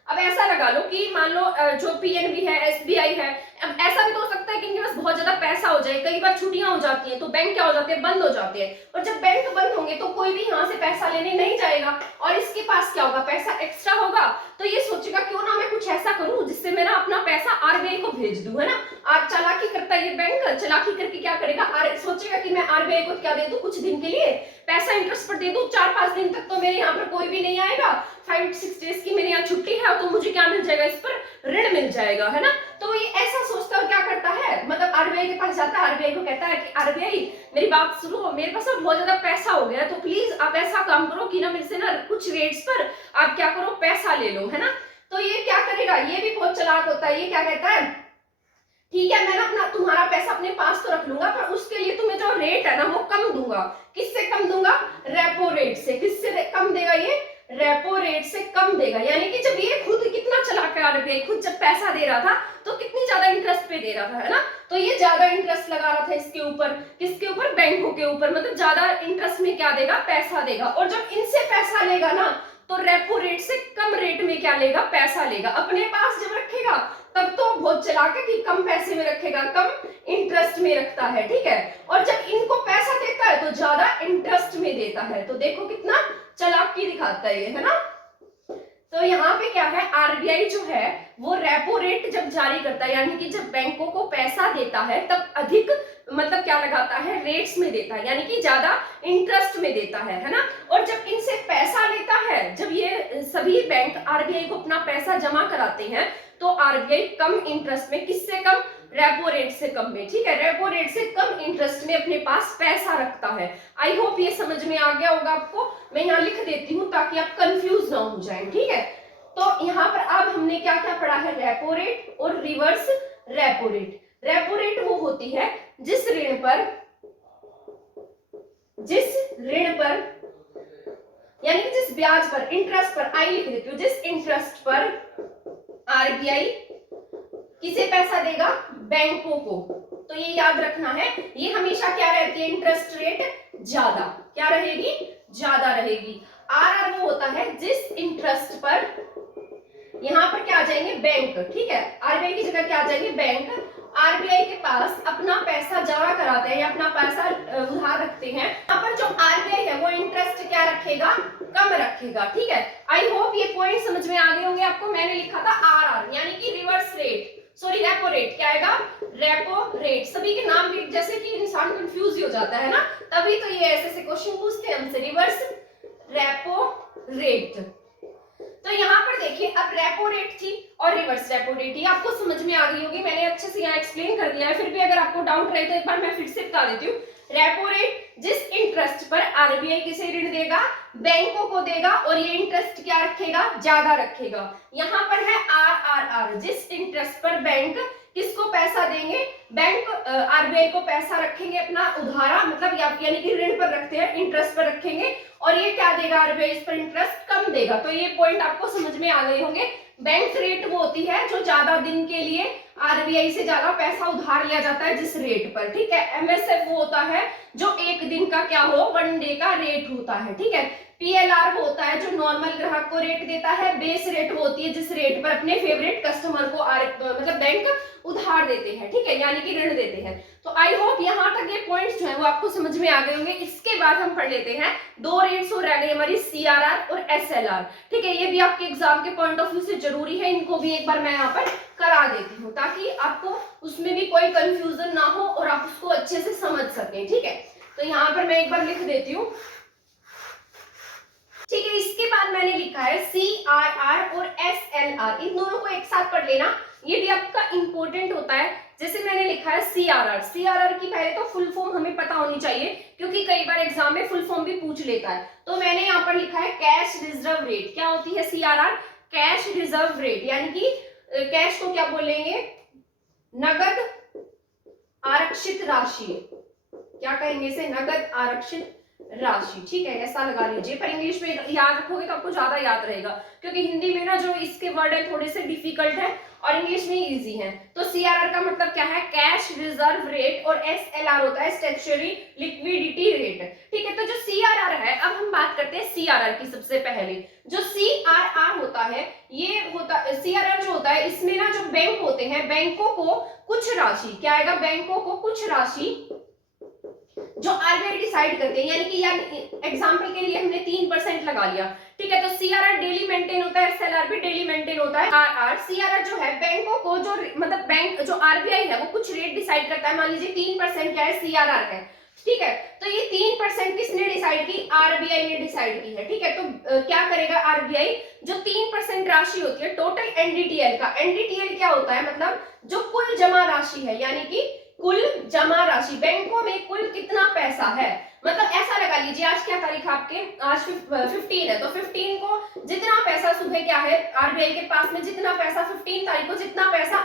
अब ऐसा लगा लो कि मान लो जो पीएनबी है, एसबीआई है, अब ऐसा भी तो हो सकता है कि इनके पास बहुत ज्यादा पैसा हो जाए, कई बार छुट्टियां हो जाती हैं तो बैंक क्या हो जाते हैं, बंद हो जाते हैं। और जब बैंक बंद होंगे तो कोई भी यहाँ से पैसा लेने नहीं जाएगा और इसके पास क्या होगा, पैसा एक्स्ट्रा होगा। तो ये सोचेगा क्यों ना मैं कुछ ऐसा करूं जिससे मैं ना अपना पैसा आरबीआई को भेज दूं, है ना। आज चालाकी करता है ये बैंक, चालाकी करके क्या करेगा, सोचेगा कि मैं आरबीआई को क्या दे दूं, कुछ दिन के लिए पैसा इंटरेस्ट पर दे दूं, 4-5 दिन तक तो मेरे यहाँ पर कोई भी नहीं आएगा, 5-6 डेज की मेरे यहाँ छुट्टी है, तो मुझे क्या मिल जाएगा, इस पर ऋण मिल जाएगा, है ना। तो ये ऐसा सोचता है, क्या करता है, मतलब आरबीआई के पास जाता है, आरबीआई को कहता है कि आरबीआई मेरी बात सुनो, मेरे पास अब बहुत ज्यादा पैसा हो गया, तो प्लीज आप ऐसा काम करो कि ना मेरे से ना कुछ रेट्स पर आप क्या करो, पैसा ले लो, है ना। तो ये क्या करेगा, ये भी बहुत चालाक होता है, ये क्या कहता है, ठीक है मैं ना अपना तुम्हारा पैसा अपने पास तो रख लूंगा, पर उसके लिए तुम्हें जो रेट है ना वो कम दूंगा। किससे कम दूंगा, रेपो रेट से। किससे कम देगा, ये रेपो रेट से कम देगा। यानी कि जब ये खुद कितना चालाक है, आरबीआई खुद जब पैसा दे रहा था तो कितनी ज्यादा इंटरेस्ट पे दे रहा था, है ना। तो ये ज्यादा इंटरेस्ट लगा रहा था इसके ऊपर, किसके ऊपर, बैंकों के ऊपर, मतलब ज्यादा इंटरेस्ट में क्या देगा, पैसा देगा। और जब इनसे पैसा लेगा ना तो रेपो रेट से कम रेट में क्या लेगा, पैसा लेगा। अपने पास जब रखेगा तब तो बहुत चालाक है कि कम पैसे में रखेगा, कम इंटरेस्ट में रखता है। ठीक है, और जब इनको पैसा देता है तो ज्यादा इंटरेस्ट में देता है। तो देखो कितना चालाकी दिखाता है ये, है ना। तो यहाँ पे क्या है, आरबीआई जो है वो रेपो रेट जब जारी करता है, यानी कि जब बैंकों को पैसा देता है तब अधिक मतलब क्या लगाता है, रेट्स में देता है, यानी कि ज्यादा इंटरेस्ट में देता है ना। और जब इनसे पैसा लेता है, जब ये सभी बैंक आरबीआई को अपना पैसा जमा कराते हैं तो आरबीआई कम इंटरेस्ट में, किससे कम, रेपो रेट से कम में। ठीक है, रेपो रेट से कम इंटरेस्ट में अपने पास पैसा रखता है। आई होप ये समझ में आ गया होगा आपको। मैं यहाँ लिख देती हूँ ताकि आप कंफ्यूज ना हो जाएं। ठीक है, तो यहाँ पर अब हमने क्या क्या पढ़ा है, रेपो रेट और reverse repo rate. Repo rate वो होती है जिस ऋण पर यानी कि जिस ब्याज पर, इंटरेस्ट पर, आई लिख देती हूँ, जिस इंटरेस्ट पर आरबीआई किसे पैसा देगा, बैंकों को। तो ये याद रखना है, ये हमेशा क्या रहती है, इंटरेस्ट रेट ज्यादा, क्या रहेगी, ज्यादा रहेगी। आरआर वो होता है जिस इंटरेस्ट पर, यहाँ पर क्या आ जाएंगे, बैंक। ठीक है, आरबीआई की जगह क्या आ जाएंगे, बैंक। आरबीआई के पास अपना पैसा जमा कराते हैं या अपना पैसा उधार रखते हैं, यहाँ पर जो आरबीआई है वो इंटरेस्ट क्या रखेगा, कम रखेगा। ठीक है, आई होप ये पॉइंट समझ में आ गए होंगे आपको। मैंने लिखा था आरआर यानी कि reverse rate, sorry repo rate, क्या आएगा, रेपो रेट। सभी के नाम भी जैसे कि इंसान कंफ्यूज हो जाता है ना, तभी तो ये ऐसे क्वेश्चन पूछते हैं हमसे, रिवर्स रेपो रेट। तो यहाँ पर देखिए, अब रेपो रेट थी और रिवर्स रेपो रेट, ये आपको समझ में आ गई होगी, मैंने अच्छे से यहाँ एक्सप्लेन कर दिया है। फिर भी अगर आपको डाउट रहे तो एक बार मैं फिर से बता देती हूँ। रेपो रेट जिस इंटरेस्ट पर आरबीआई किसे ऋण देगा, बैंकों को देगा, और ये इंटरेस्ट क्या रखेगा, ज्यादा रखेगा। यहाँ पर है आरआरआर, जिस इंटरेस्ट पर बैंक किसको पैसा देंगे, बैंक आरबीआई को पैसा रखेंगे अपना उधारा, मतलब यानी कि ऋण पर रखते हैं, इंटरेस्ट पर रखेंगे, और ये क्या देगा, आरबीआई इस पर इंटरेस्ट कम देगा। तो ये पॉइंट आपको समझ में आ गए होंगे। बैंक रेट वो होती है जो ज्यादा दिन के लिए आरबीआई से ज्यादा पैसा उधार लिया जाता है जिस रेट पर, ठीक है। एमएसएफ वो होता है जो एक दिन का क्या हो, 1 डे का रेट होता है, ठीक है। पीएलआर वो होता है जो नॉर्मल ग्राहक को रेट देता है। बेस रेट वो होती है जिस रेट पर अपने फेवरेट कस्टमर को मतलब बैंक उधार देते हैं, ठीक है, यानी कि ऋण देते हैं। तो आई होप यहाँ तक ये पॉइंट्स जो है वो आपको समझ में आ गए होंगे। इसके बाद हम पढ़ लेते हैं 2 रेट्स और रह गई हमारी सीआरआर और एसएलआर, ठीक है। ये भी आपके एग्जाम के पॉइंट ऑफ व्यू से जरूरी है, इनको भी एक बार मैं यहाँ पर करा देती हूँ ताकि आपको उसमें भी कोई कंफ्यूजन ना हो और आप उसको अच्छे से समझ सकें, ठीक है। तो यहाँ पर मैं एक बार लिख देती हूँ, ठीक है। इसके बाद मैंने लिखा है सीआरआर और एसएलआर, इन दोनों को एक साथ पढ़ लेना, ये भी आपका इंपॉर्टेंट होता है। जैसे मैंने लिखा है सीआरआर, सीआरआर की पहले तो फुल फॉर्म हमें पता होनी चाहिए क्योंकि कई बार एग्जाम में फुल फॉर्म भी पूछ लेता है। तो मैंने यहाँ पर लिखा है कैश रिजर्व रेट। क्या होती है सीआरआर? कैश रिजर्व रेट, यानी कि कैश को क्या बोलेंगे, नगद आरक्षित राशि, क्या कहेंगे इसे, नगद आरक्षित राशि, ठीक है, ऐसा लगा लीजिए। पर इंग्लिश में याद रखोगे तो आपको ज्यादा याद रहेगा क्योंकि हिंदी में ना जो इसके वर्ड है थोड़े से डिफिकल्ट है और इंग्लिश में इजी है। तो सीआरआर का मतलब क्या है, कैश रिजर्व रेट, और एसएलआर होता है स्टैट्यूटरी लिक्विडिटी रेट, ठीक है। तो जो सीआरआर है, अब हम बात करते हैं सीआरआर की। सबसे पहले जो सीआरआर होता है, ये होता सीआरआर जो होता है, इसमें ना जो बैंक होते हैं, बैंकों को कुछ राशि, क्या आएगा, बैंकों को कुछ राशि जो आरबीआई डिसाइड करते हैं, यानी कि यार एग्जांपल के लिए हमने 3% लगा लिया, ठीक है। तो सीआरआर डेली मेंटेन होता है, एसएलआर भी डेली मेंटेन होता है। आरआर सीआरआर जो है, बैंकों को जो मतलब बैंक जो आरबीआई है वो कुछ रेट डिसाइड करता है। मान लीजिए 3% क्या है, सीआरआर है, ठीक है। तो ये 3% किसने डिसाइड की, आरबीआई ने डिसाइड की है, ठीक है। तो क्या करेगा आरबीआई, जो 3% राशि होती है टोटल एनडीटीएल का, एनडीटीएल क्या होता है, मतलब जो कुल जमा राशि है, यानी कि कुल जमा राशि, बैंकों में कुल कितना पैसा है, मतलब ऐसा लगा लीजिए आज क्या तारीख है आपके, आज 15 है, तो 15 को जितना पैसा सुबह क्या है आरबीआई के पास में, जितना पैसा 15 तारीख को जितना पैसा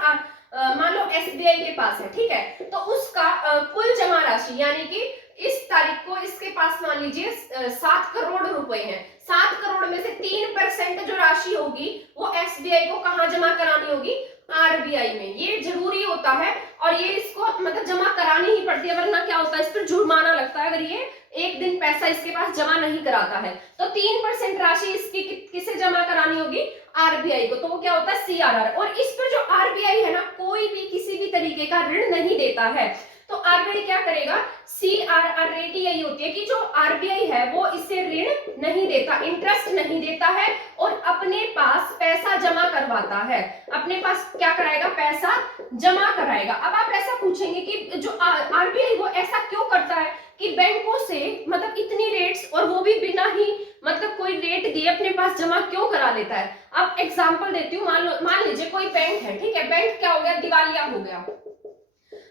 मान लो एसबीआई के पास है, ठीक है। तो उसका कुल जमा राशि, यानी कि इस तारीख को इसके पास मान लीजिए 7 करोड़ रुपए हैं, 7 करोड़ में से 3% जो राशि होगी वो एसबीआई को कहाँ जमा करानी होगी, आरबीआई में। ये जरूरी होता है और ये इसको मतलब जमा करानी ही पड़ती है, वरना क्या होता है, इस पर जुर्माना लगता है अगर ये एक दिन पैसा इसके पास जमा नहीं कराता है। तो 3% राशि इसकी किसे जमा करानी होगी, आरबीआई को, तो वो क्या होता है सीआरआर। और इस पर जो आरबीआई है ना, कोई भी किसी भी तरीके का ऋण नहीं देता है, तो आरबीआई क्या करेगा, सीआरआर रेट यही होती है कि जो आरबीआई है वो इसे ऋण नहीं देता, इंटरेस्ट नहीं देता है और अपने पास पैसा जमा करवाता है, अपने पास क्या कराएगा, पैसा जमा कराएगा। अब आप ऐसा पूछेंगे कि जो आरबीआई वो ऐसा क्यों करता है कि बैंकों से मतलब इतनी रेट्स और वो भी बिना ही मतलब कोई रेट दिए अपने पास जमा क्यों करा लेता है। अब एग्जांपल देती हूँ, मान लीजिए कोई बैंक है, ठीक है, बैंक क्या हो गया, दिवालिया हो गया,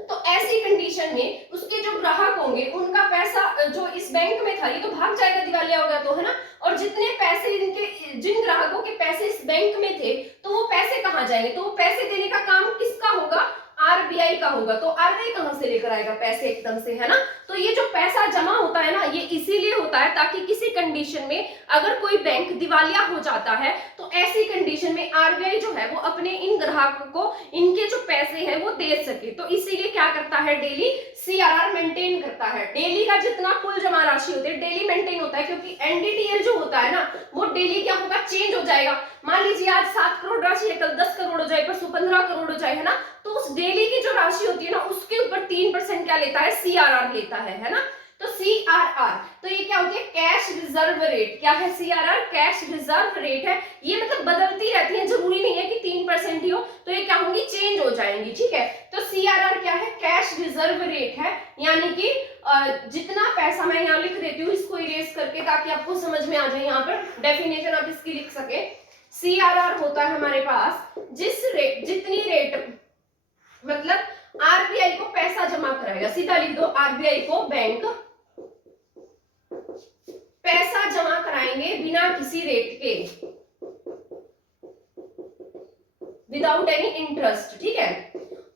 तो ऐसी कंडीशन में उसके जो ग्राहक होंगे उनका पैसा जो इस बैंक में था ये तो भाग जाएगा, दिवालिया हो गया तो, है ना। और जितने पैसे इनके, जिन ग्राहकों के पैसे इस बैंक में थे, तो वो पैसे कहाँ जाएंगे, तो वो पैसे देने का काम किसका होगा, आरबीआई का होगा। तो आरबीआई कहां से लेकर आएगा पैसे एकदम से, है ना। तो ये जो पैसा जमा होता है ना, ये इसीलिए होता है ताकि किसी कंडीशन में अगर कोई बैंक दिवालिया हो जाता है तो ऐसी कंडीशन में आरबीआई जो है वो अपने इन ग्राहकों को इनके जो पैसे हैं वो दे सके। तो इसीलिए क्या करता है, डेली सीआरआर मेंटेन करता है, डेली का जितना कुल जमा राशि होती है डेली मेंटेन होता है, क्योंकि एनडीटीएल जो होता है ना वो डेली क्या होगा, चेंज हो जाएगा। मान लीजिए आज 7 करोड़ राशि है, कल 10 करोड़ हो जाए, परसों 15 करोड़ हो जाए, है ना। तो उस डेली की जो राशि होती है ना उसके ऊपर 3% क्या लेता है, सीआरआर लेता है ना। तो सीआरआर, तो ये क्या होती है, कैश रिजर्व रेट। क्या है सीआरआर, कैश रिजर्व रेट है। ये मतलब बदलती रहती है, जरूरी नहीं है कि 3% ही हो, तो ये क्या होंगी, चेंज हो जाएंगी, ठीक है। तो सीआरआर क्या है, कैश रिजर्व रेट है, यानी कि जितना पैसा, मैं यहाँ लिख देती हूँ इसको इरेज करके ताकि आपको समझ में आ जाए, यहाँ पर डेफिनेशन आप इसकी लिख सके। सीआरआर होता है हमारे पास जिस रेट, जितनी रेट मतलब आरबीआई को पैसा जमा कराएगा, सीधा लिख दो, आरबीआई को बैंक पैसा जमा कराएंगे बिना किसी रेट के, विदाउट एनी इंटरेस्ट, ठीक है।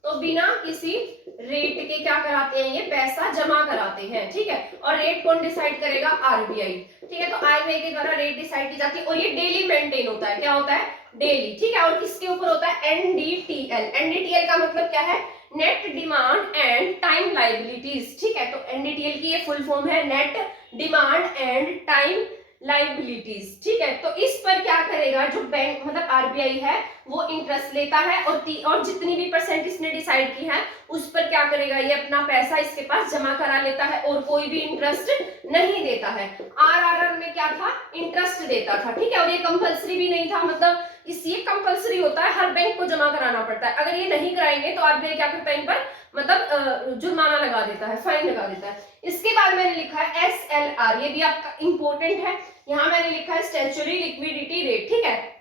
तो बिना किसी रेट के क्या कराते हैं, ये पैसा जमा कराते हैं, ठीक है। और रेट कौन डिसाइड करेगा, आरबीआई, ठीक है। तो आरबीआई के द्वारा रेट डिसाइड की जाती है और ये डेली मेंटेन होता है। क्या होता है, डेली, ठीक है। और किसके ऊपर होता है? एनडीटीएल। एनडीटीएल का मतलब क्या है? Net demand and time liabilities, ठीक है। तो एनडीटीएल की ये फुल फॉर्म है net demand and time liabilities, ठीक है। तो इस पर क्या करेगा जो बैंक मतलब आरबीआई है वो इंटरेस्ट लेता है और जितनी भी परसेंट इसने डिसाइड की है उस पर क्या करेगा, ये अपना पैसा इसके पास जमा करा लेता है और कोई भी इंटरेस्ट नहीं देता है। आरआरआर में क्या था? इंटरेस्ट देता था, ठीक है। और ये कंपलसरी भी नहीं था, मतलब ये कंपलसरी होता है, हर बैंक को जमा कराना पड़ता है। अगर ये नहीं कराएंगे तो आरबीआई क्या करता है, इन पर मतलब जुर्माना लगा देता है, फाइन लगा देता है। इसके बाद मैंने लिखा है एसएलआर, ये भी आपका इंपॉर्टेंट है। यहाँ मैंने लिखा है स्टैट्यूटरी लिक्विडिटी रेट, ठीक है।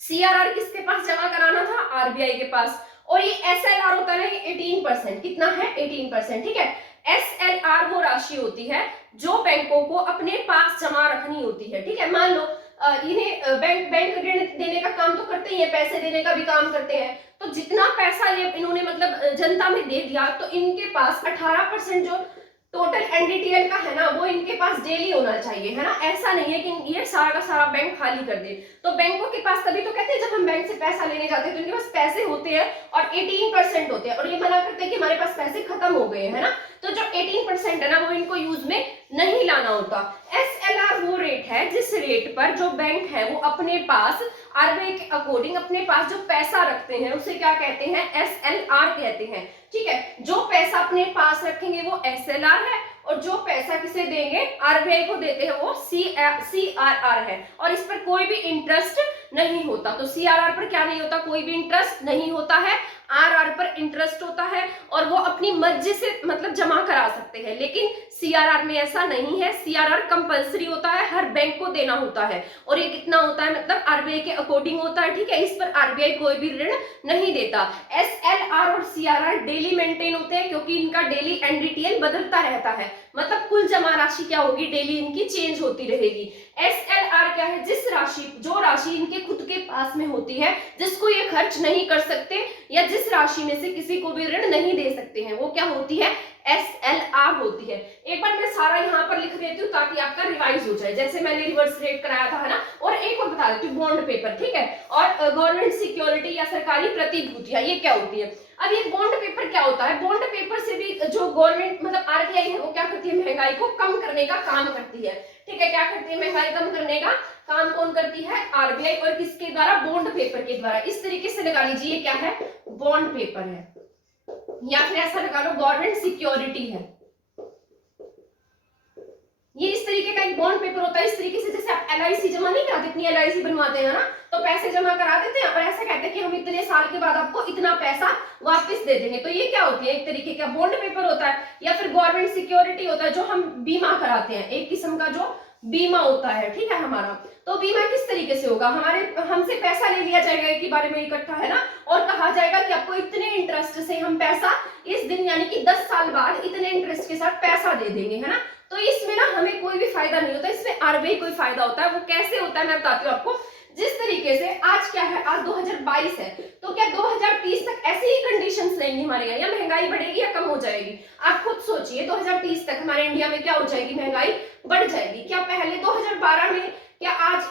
सीआरआर किसके पास जमा कराना था? आरबीआई के पास। और ये एसएलआर होता है 18%, कितना है? 18%, ठीक है। एसएलआर वो राशि होती है जो बैंकों को अपने पास जमा रखनी होती है, ठीक है। मान लो इन्हें बैंक ऋण देने का काम तो करते ही है, पैसे देने का भी काम करते हैं। तो जितना पैसा ये इन्होंने मतलब जनता में दे दिया तो इनके पास 18% जो टोटल एनडीटीएल का है ना वो इनके पास डेली होना चाहिए, है ना। ऐसा नहीं है कि ये सारा का सारा बैंक खाली कर दे। तो बैंकों के पास तभी तो कहते हैं जब हम बैंक से पैसा लेने जाते हैं तो इनके पास पैसे होते हैं और 18% होते हैं और ये मना करते हैं कि हमारे पास पैसे खत्म हो गए, है ना। तो जो 18% है ना वो इनको यूज में नहीं लाना होता। एसएलआर वो रेट है जिस रेट पर जो बैंक है वो अपने पास आरबीआई के अकॉर्डिंग अपने पास जो पैसा रखते हैं उसे क्या कहते हैं? एसएलआर कहते हैं, ठीक है। जो पैसा अपने पास रखेंगे वो एसएलआर है और जो पैसा किसे देंगे? आरबीआई को देते हैं वो सीआरआर है। और इस पर कोई भी इंटरेस्ट नहीं होता। तो सीआरआर पर क्या नहीं होता? कोई भी इंटरेस्ट नहीं होता है। आरआर पर इंटरेस्ट होता है और वो अपनी मर्जी से मतलब जमा करा सकते हैं, लेकिन सीआरआर में ऐसा नहीं है। सीआरआर कंपलसरी होता है, हर बैंक को देना होता है और ये कितना होता है? मतलब आरबीआई के अकॉर्डिंग होता है, ठीक है। इस पर आरबीआई कोई भी ऋण नहीं देता। एसएलआर और सीआरआर डेली मेंटेन होते हैं क्योंकि इनका डेली एनडीटीएल बदलता रहता है, मतलब कुल जमा राशि क्या होगी? डेली इनकी चेंज होती रहेगी। एसएलआर क्या है? जो राशि इनके खुद के पास में होती है, जिसको ये खर्च नहीं कर सकते या जिस राशि में से किसी को भी ऋण नहीं दे सकते हैं, वो क्या होती है? एसएलआर होती है। एक बार मैं सारा यहाँ पर लिख देती हूँ ताकि आपका रिवाइज हो जाए, जैसे मैंने रिवर्स रेट कराया था, है ना। और एक और बता देती हूँ, बॉन्ड पेपर, ठीक है। और गवर्नमेंट सिक्योरिटी या सरकारी प्रतिभूतियां, ये क्या होती है? अब ये बॉन्ड पेपर क्या होता है? बॉन्ड पेपर से भी जो गवर्नमेंट मतलब आरबीआई है वो क्या करती है? महंगाई को कम करने का काम करती है, ठीक है। क्या करती है? महंगाई कम करने का काम कौन करती है? आरबीआई। और किसके द्वारा? बॉन्ड पेपर के द्वारा। इस तरीके से लगा लीजिए, ये क्या है? बॉन्ड पेपर है, या फिर ऐसा लगा लो गवर्नमेंट सिक्योरिटी है। ये इस तरीके का एक बॉन्ड पेपर होता है। इस तरीके से जैसे आप एलआईसी जमा नहीं कराते, इतनी एलआईसी बनवाते हैं ना, तो पैसे जमा करा देते हैं और ऐसा कहते हैं कि हम इतने साल के बाद आपको इतना पैसा वापस दे देंगे। तो ये क्या होती है? एक तरीके का बॉन्ड पेपर होता है। या फिर गवर्नमेंट सिक्योरिटी होता है जो हम बीमा कराते हैं, एक किस्म का जो बीमा होता है, ठीक है हमारा। तो बीमा किस तरीके से होगा? हमसे पैसा ले लिया जाएगा एक ही बारे में इकट्ठा, है ना, और कहा जाएगा कि आपको इतने इंटरेस्ट से हम पैसा इस दिन यानी कि 10 साल बाद इतने इंटरेस्ट के साथ पैसा दे देंगे, है ना। तो इसमें ना हमें कोई भी फायदा नहीं होता, इसमें आरबीआई कोई फायदा होता है। वो कैसे होता है मैं बताती हूँ आपको। जिस तरीके से आज क्या है? आज 2022 है, तो क्या 2030 तक ऐसी ही कंडीशंस रहेंगी हमारे यहाँ, या महंगाई बढ़ेगी या कम हो जाएगी? आप खुद सोचिए, 2030 तक हमारे इंडिया में क्या हो जाएगी? महंगाई बढ़ जाएगी। क्या पहले 2012 में क्या आज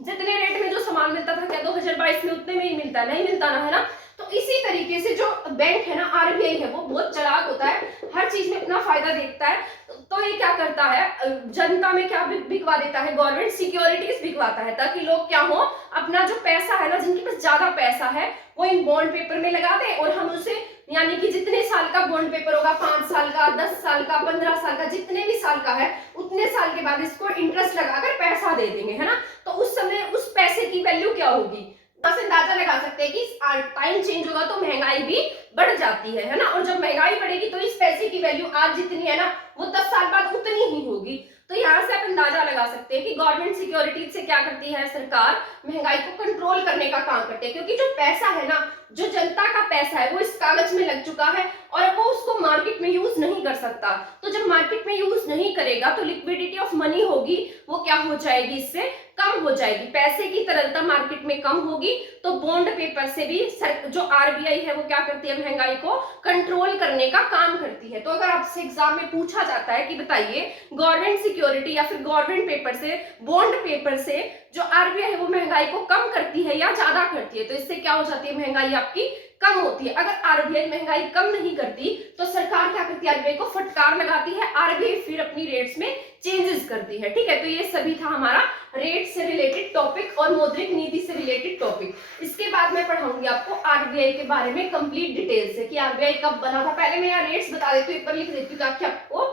जितने रेट में जो सामान मिलता था क्या 2022 में उतने में ही मिलता? नहीं मिलता ना, है ना। तो इसी तरीके से जो बैंक है ना, आरबीआई है, वो बहुत चालाक होता है, हर चीज में अपना फायदा देखता है। तो ये क्या करता है? जनता में क्या बिकवा देता है? गवर्नमेंट सिक्योरिटीज बिकवाता है, ताकि लोग क्या हो, अपना जो पैसा है ना, जिनके पास ज्यादा पैसा है वो इन बॉन्ड पेपर में लगा दे और हम उसे यानी कि जितने साल का बॉन्ड पेपर होगा, 5 साल का, 10 साल का, 15 साल का, जितने भी साल का है उतने साल के बाद इसको इंटरेस्ट लगाकर पैसा दे देंगे, है ना। तो उस समय उस पैसे की वैल्यू क्या होगी? बस अंदाजा लगा सकते हैं कि टाइम चेंज होगा तो महंगाई भी बढ़ जाती है ना। और जब महंगाई बढ़ेगी तो इस पैसे की वैल्यू आज जितनी है ना वो 10 साल बाद उतनी ही होगी। तो यहाँ से आप अंदाजा लगा सकते हैं कि गवर्नमेंट सिक्योरिटीज से क्या करती है सरकार? महंगाई को कंट्रोल करने का काम करती है, क्योंकि जो पैसा है ना, जो जनता का पैसा है वो इस कागज में लग चुका है और वो उसको मार्केट में यूज नहीं कर सकता। तो जब मार्केट में यूज नहीं करेगा तो लिक्विडिटी ऑफ मनी होगी वो क्या हो जाएगी? इससे कम हो जाएगी, पैसे की तरलता मार्केट में कम होगी, तो बॉन्ड पेपर से भी जो आरबीआई है वो क्या करती है, महंगाई को कंट्रोल करने का काम करती है। तो अगर आपसे एग्जाम में पूछा जाता है कि बताइए गवर्नमेंट सिक्योरिटी या फिर गवर्नमेंट पेपर से, बॉन्ड पेपर से जो आरबीआई है वो महंगाई को कम करती है या ज्यादा करती है, तो इससे क्या हो जाती है, महंगाई आपकी कम होती है। अगर आरबीआई महंगाई कम नहीं करती तो सरकार क्या करती है, आरबीआई को फटकार लगाती है, आरबीआई फिर अपनी रेट्स में चेंजेस करती है। ठीक है, तो ये सभी था हमारा रेट से रिलेटेड टॉपिक और मौद्रिक नीति से रिलेटेड टॉपिक। इसके बाद मैं पढ़ाऊंगी आपको आरबीआई के बारे में कंप्लीट डिटेल से कि आरबीआई कब बना था। पहले मैं यहाँ रेट्स बता देती हूँ, ऊपर लिख देती हूँ ताकि आपको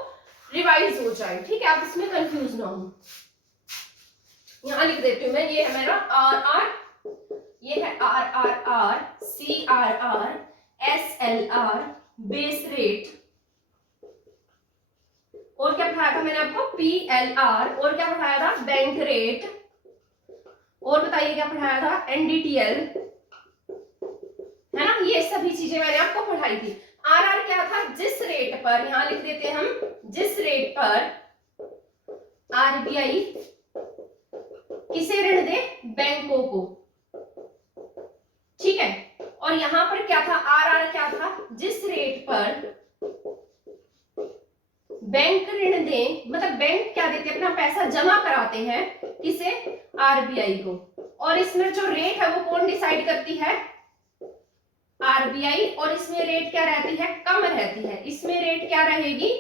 रिवाइज हो जाए। ठीक है, आप इसमें कंफ्यूज ना हो। यहाँ लिख देती हूँ मैं, ये है मेरा आर आर, ये है R R R, C R R, S L R, base rate, और क्या पढ़ाया था मैंने आपको, पी एल आर, और क्या पढ़ाया था, बैंक रेट, और बताइए क्या पढ़ाया था, एनडीटीएल, है ना। ये सभी चीजें मैंने आपको पढ़ाई थी। आर आर क्या था, जिस रेट पर, यहां लिख देते हैं हम, जिस रेट पर आरबीआई किसे ऋण दे, बैंकों को। ठीक है, और यहां पर क्या था, आर आर क्या था, जिस रेट पर बैंक ऋण दे, मतलब बैंक क्या देते हैं, अपना पैसा जमा कराते हैं, किसे, आरबीआई को। और इसमें जो रेट है वो कौन डिसाइड करती है, आरबीआई। और इसमें रेट क्या रहती है, कम रहती है, इसमें रेट क्या रहेगी,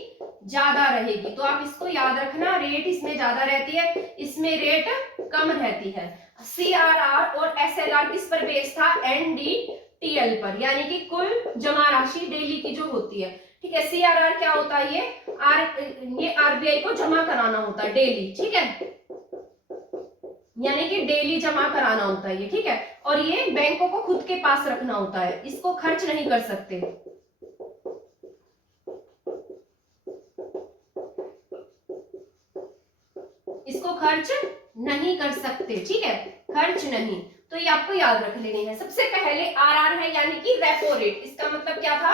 ज्यादा रहेगी। तो आप इसको याद रखना, रेट इसमें ज्यादा रहती है, इसमें रेट कम रहती है। सीआरआर और एसएलआर किस पर बेस्ड था, एनडीटीएल पर, यानी कि कुल जमा राशि डेली की जो होती है। ठीक है, सीआरआर क्या होता है, ये आरबीआई को जमा कराना होता है डेली। ठीक है, यानी कि डेली जमा कराना होता है ये। ठीक है, और ये बैंकों को खुद के पास रखना होता है, इसको खर्च नहीं कर सकते। इसको खर्च नहीं कर सकते। ठीक है, खर्च नहीं, तो ये आपको याद रख लेनी है। सबसे पहले आरआर है, यानी कि रेपो रेट। इसका मतलब क्या था,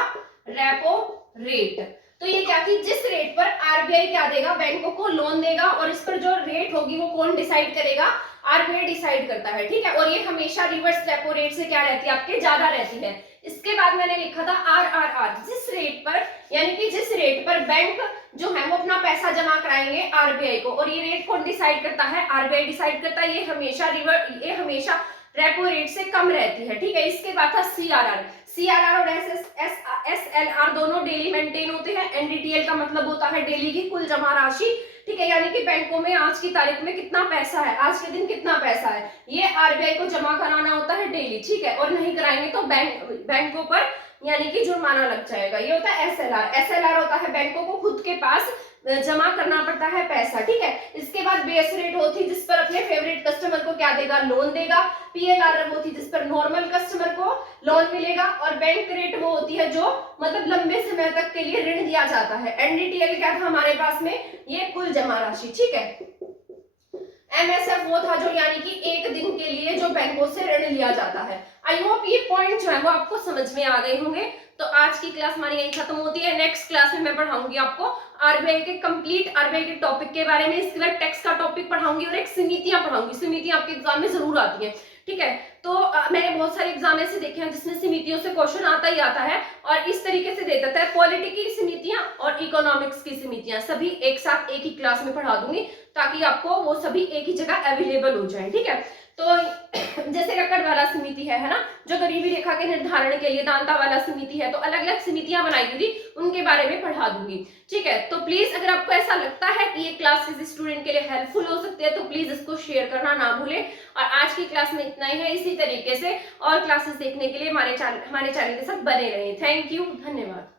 रेपो रेट। तो ये क्या थी, जिस रेट पर आरबीआई क्या देगा, बैंकों को लोन देगा, और इस पर जो रेट होगी वो कौन डिसाइड करेगा, आरबीआई डिसाइड करता है। ठीक है, और ये हमेशा रिवर्स रेपो रेट से क्या रहती है, आपके ज्यादा रहती है। इसके बाद मैंने लिखा था आरआरआर, जिस रेट पर, यानी कि जिस रेट पर बैंक जो है वो अपना पैसा जमा कराएंगे आरबीआई को, और ये रेट कौन डिसाइड करता है, आरबीआई डिसाइड करता है। ये हमेशा रेपो रेट से कम रहती है। ठीक है, इसके बाद था सीआरआर। सीआरआर और एसएलआर दोनों डेली मेंटेन होते हैं। एनडीटीएल का मतलब होता है डेली की कुल जमा राशि। ठीक है, यानी कि बैंकों में आज की तारीख में कितना पैसा है, आज के दिन कितना पैसा है, ये आरबीआई को जमा कराना होता है डेली। ठीक है, और नहीं कराएंगे तो बैंकों पर यानी कि जुर्माना लग जाएगा। ये होता है एसएलआर। एसएलआर होता है बैंकों को खुद के पास जमा करना पड़ता है पैसा। ठीक है, इसके बाद बेस रेट होती है जिस पर अपने फेवरेट कस्टमर को क्या देगा, लोन देगा। पीएलआर होती है जिस पर नॉर्मल कस्टमर को लोन मिलेगा, और बैंक रेट वो होती है जो मतलब लंबे समय तक के लिए ऋण दिया जाता है। एनडीटीएल क्या था हमारे पास में, ये कुल जमा राशि। ठीक है, एमएसएफ वो था जो यानी कि एक दिन के लिए जो बैंकों से ऋण लिया जाता है। आई होप ये पॉइंट जो है वो आपको समझ में आ गए होंगे। तो आज की क्लास हमारी यहीं खत्म होती है। नेक्स्ट क्लास में मैं पढ़ाऊंगी आपको आरबीआई के कंप्लीट आरबीआई के टॉपिक के बारे में। इसके बाद टैक्स का टॉपिक पढ़ाऊंगी और एक समितियां पढ़ाऊंगी। समितियां आपके एग्जाम में जरूर आती है। ठीक है, तो मैंने बहुत सारे एग्जाम ऐसे देखे हैं जिसमें समितियों से क्वेश्चन आता ही आता है, और इस तरीके से देता है। पॉलिटी की समितियां और इकोनॉमिक्स की समितियां सभी एक साथ एक ही क्लास में पढ़ा दूंगी, ताकि आपको वो सभी एक ही जगह अवेलेबल हो जाए। ठीक है, तो जैसे रकड़ वाला समिति है ना, जो गरीबी रेखा के निर्धारण के लिए, दांता वाला समिति है, तो अलग अलग समितियां बनाई हुई थी, उनके बारे में पढ़ा दूंगी। ठीक है, तो प्लीज अगर आपको ऐसा लगता है कि ये क्लास किसी स्टूडेंट के लिए हेल्पफुल हो सकती है तो प्लीज इसको शेयर करना ना भूलें। और आज की क्लास में इतना ही है। इसी तरीके से और क्लासेस देखने के लिए हमारे चैनल के साथ बने रहें। थैंक यू, धन्यवाद।